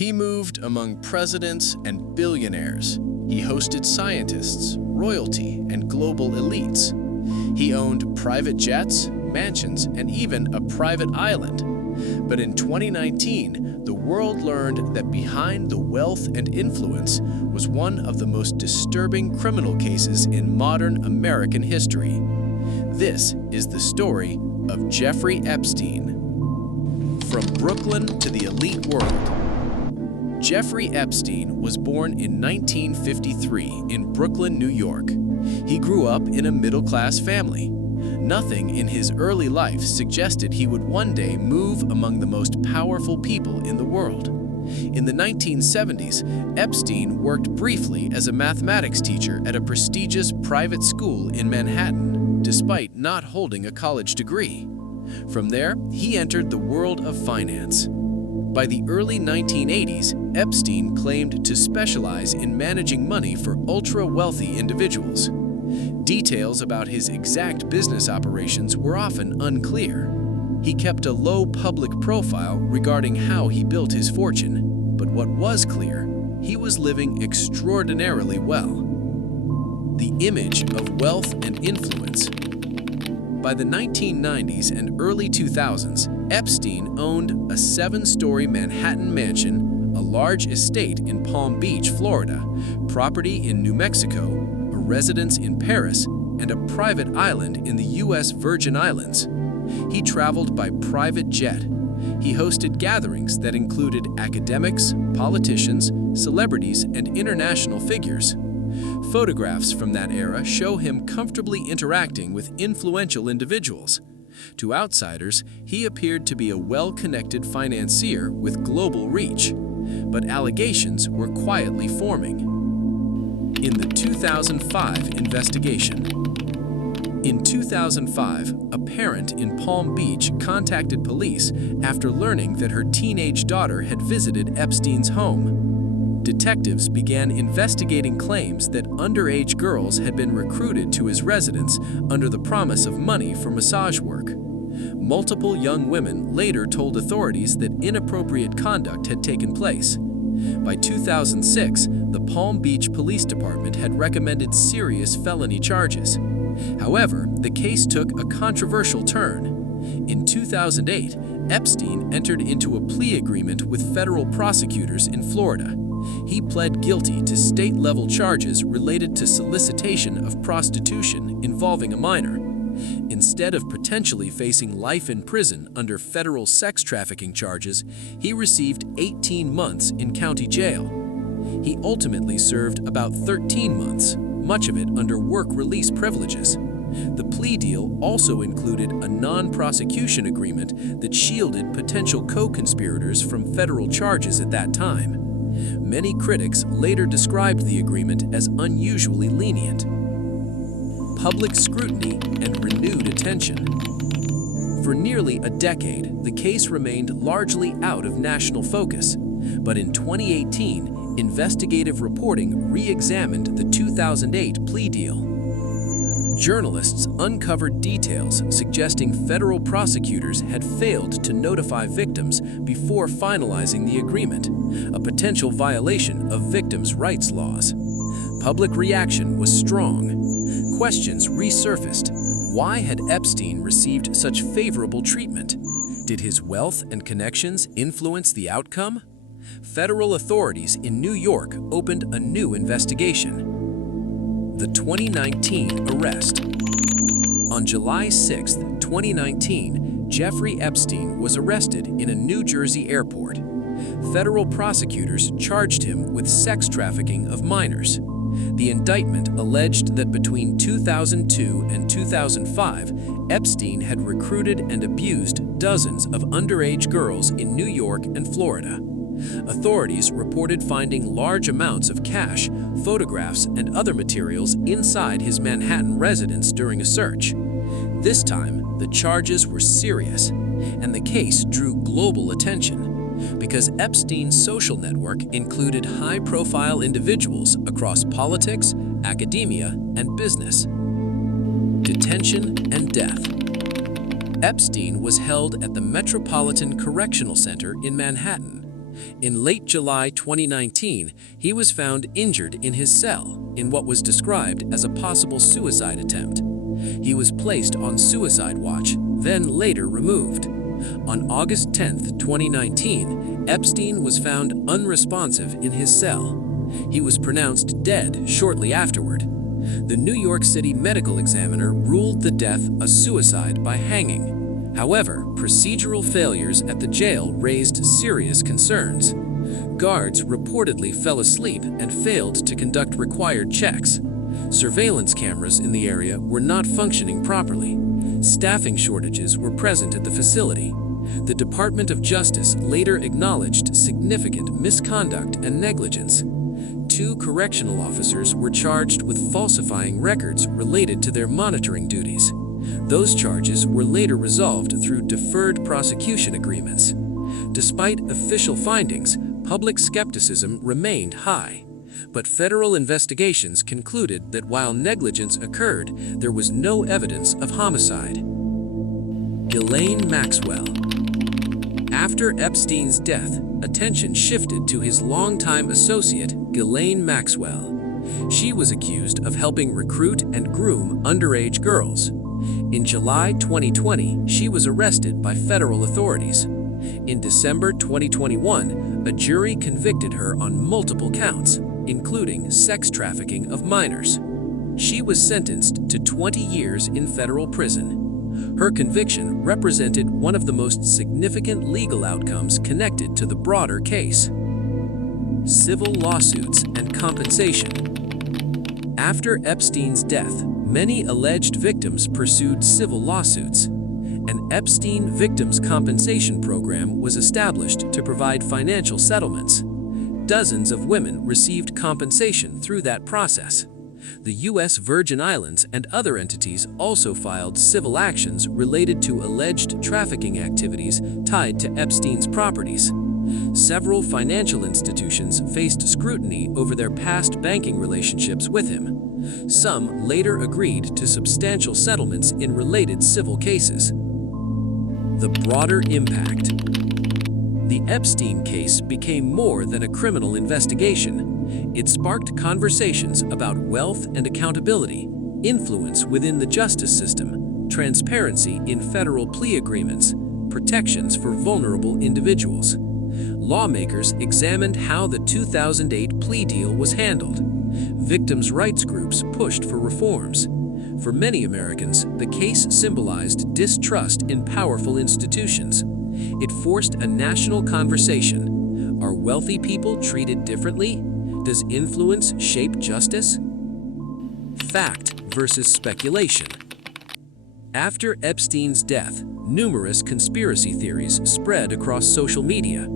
He moved among presidents and billionaires. He hosted scientists, royalty, and global elites. He owned private jets, mansions, and even a private island. But in 2019, the world learned that behind the wealth and influence was one of the most disturbing criminal cases in modern American history. This is the story of Jeffrey Epstein. From Brooklyn to the elite world. Jeffrey Epstein was born in 1953 in Brooklyn, New York. He grew up in a middle-class family. Nothing in his early life suggested he would one day move among the most powerful people in the world. In the 1970s, Epstein worked briefly as a mathematics teacher at a prestigious private school in Manhattan, despite not holding a college degree. From there, he entered the world of finance. By the early 1980s, Epstein claimed to specialize in managing money for ultra-wealthy individuals. Details about his exact business operations were often unclear. He kept a low public profile regarding how he built his fortune, but what was clear, he was living extraordinarily well. The image of wealth and influence. By the 1990s and early 2000s, Epstein owned a 7-story Manhattan mansion, a large estate in Palm Beach, Florida, property in New Mexico, a residence in Paris, and a private island in the U.S. Virgin Islands. He traveled by private jet. He hosted gatherings that included academics, politicians, celebrities, and international figures. Photographs from that era show him comfortably interacting with influential individuals. To outsiders, he appeared to be a well-connected financier with global reach, but allegations were quietly forming. In the 2005 investigation. In 2005, a parent in Palm Beach contacted police after learning that her teenage daughter had visited Epstein's home. Detectives began investigating claims that underage girls had been recruited to his residence under the promise of money for massage work. Multiple young women later told authorities that inappropriate conduct had taken place. By 2006, the Palm Beach Police Department had recommended serious felony charges. However, the case took a controversial turn. In 2008, Epstein entered into a plea agreement with federal prosecutors in Florida. He pled guilty to state-level charges related to solicitation of prostitution involving a minor. Instead of potentially facing life in prison under federal sex trafficking charges, he received 18 months in county jail. He ultimately served about 13 months, much of it under work release privileges. The plea deal also included a non-prosecution agreement that shielded potential co-conspirators from federal charges at that time. Many critics later described the agreement as unusually lenient. Public scrutiny and renewed attention. For nearly a decade, the case remained largely out of national focus, but in 2018, investigative reporting re-examined the 2008 plea deal. Journalists uncovered details suggesting federal prosecutors had failed to notify victims before finalizing the agreement, a potential violation of victims' rights laws. Public reaction was strong. Questions resurfaced. Why had Epstein received such favorable treatment? Did his wealth and connections influence the outcome? Federal authorities in New York opened a new investigation. The 2019 arrest. On July 6, 2019, Jeffrey Epstein was arrested in a New Jersey airport. Federal prosecutors charged him with sex trafficking of minors. The indictment alleged that between 2002 and 2005, Epstein had recruited and abused dozens of underage girls in New York and Florida. Authorities reported finding large amounts of cash, photographs, and other materials inside his Manhattan residence during a search. This time, the charges were serious, and the case drew global attention because Epstein's social network included high-profile individuals across politics, academia, and business. Detention and death. Epstein was held at the Metropolitan Correctional Center in Manhattan. In late July 2019, he was found injured in his cell in what was described as a possible suicide attempt. He was placed on suicide watch, then later removed. On August 10, 2019, Epstein was found unresponsive in his cell. He was pronounced dead shortly afterward. The New York City medical examiner ruled the death a suicide by hanging. However, procedural failures at the jail raised serious concerns. Guards reportedly fell asleep and failed to conduct required checks. Surveillance cameras in the area were not functioning properly. Staffing shortages were present at the facility. The Department of Justice later acknowledged significant misconduct and negligence. 2 correctional officers were charged with falsifying records related to their monitoring duties. Those charges were later resolved through deferred prosecution agreements. Despite official findings, public skepticism remained high. But federal investigations concluded that while negligence occurred, there was no evidence of homicide. Ghislaine Maxwell. After Epstein's death, attention shifted to his longtime associate, Ghislaine Maxwell. She was accused of helping recruit and groom underage girls. In July 2020, she was arrested by federal authorities. In December 2021, a jury convicted her on multiple counts, including sex trafficking of minors. She was sentenced to 20 years in federal prison. Her conviction represented one of the most significant legal outcomes connected to the broader case. Civil lawsuits and compensation. After Epstein's death, many alleged victims pursued civil lawsuits. An Epstein Victims Compensation Program was established to provide financial settlements. Dozens of women received compensation through that process. The U.S. Virgin Islands and other entities also filed civil actions related to alleged trafficking activities tied to Epstein's properties. Several financial institutions faced scrutiny over their past banking relationships with him. Some later agreed to substantial settlements in related civil cases. The broader impact. The Epstein case became more than a criminal investigation. It sparked conversations about wealth and accountability, influence within the justice system, transparency in federal plea agreements, protections for vulnerable individuals. Lawmakers examined how the 2008 plea deal was handled. Victims' rights groups pushed for reforms. For many Americans, the case symbolized distrust in powerful institutions. It forced a national conversation. Are wealthy people treated differently? Does influence shape justice? Fact versus speculation. After Epstein's death, numerous conspiracy theories spread across social media.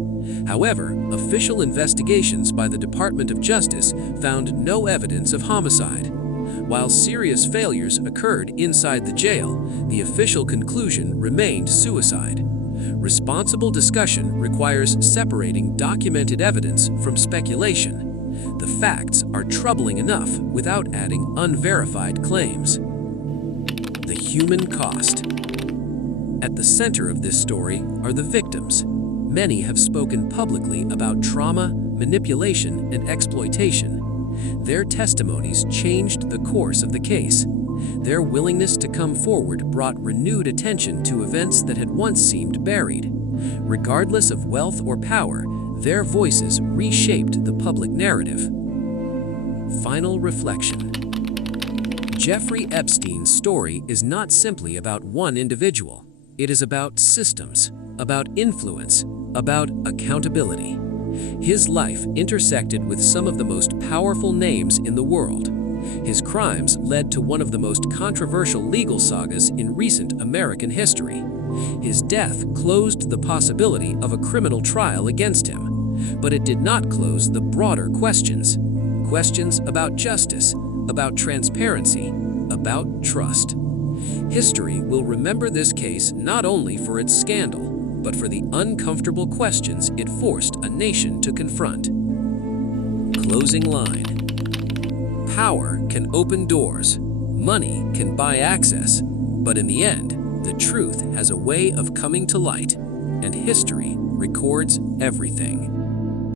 However, official investigations by the Department of Justice found no evidence of homicide. While serious failures occurred inside the jail, the official conclusion remained suicide. Responsible discussion requires separating documented evidence from speculation. The facts are troubling enough without adding unverified claims. The human cost. At the center of this story are the victims. Many have spoken publicly about trauma, manipulation, and exploitation. Their testimonies changed the course of the case. Their willingness to come forward brought renewed attention to events that had once seemed buried. Regardless of wealth or power, their voices reshaped the public narrative. Final reflection. Jeffrey Epstein's story is not simply about one individual. It is about systems, about influence, about accountability. His life intersected with some of the most powerful names in the world. His crimes led to one of the most controversial legal sagas in recent American history. His death closed the possibility of a criminal trial against him, but it did not close the broader questions. Questions about justice, about transparency, about trust. History will remember this case not only for its scandal, but for the uncomfortable questions it forced a nation to confront. Closing line. Power can open doors, money can buy access, but in the end, the truth has a way of coming to light, and history records everything.